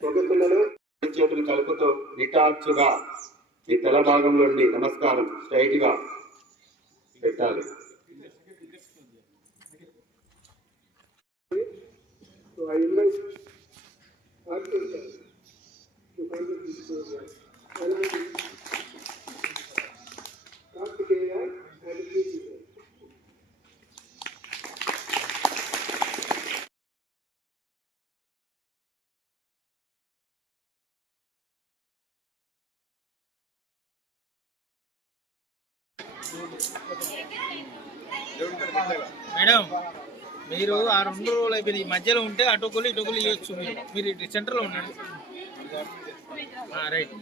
సొగసులను చేతులు కలుపుతూ నిటార్చుగా ఈ తల భాగం నుండి నమస్కారం స్ట్రైట్గా పెట్టాలి So I invite to come to this program. Madam మీరు ఆ రెండు రోజులు అయిపోయింది ఈ మధ్యలో ఉంటే అటోకొల్లి ఇటోకొల్లి ఇవ్వచ్చు మీరు. మీరు ఇటు సెంటర్లో ఉండండి. రైట్.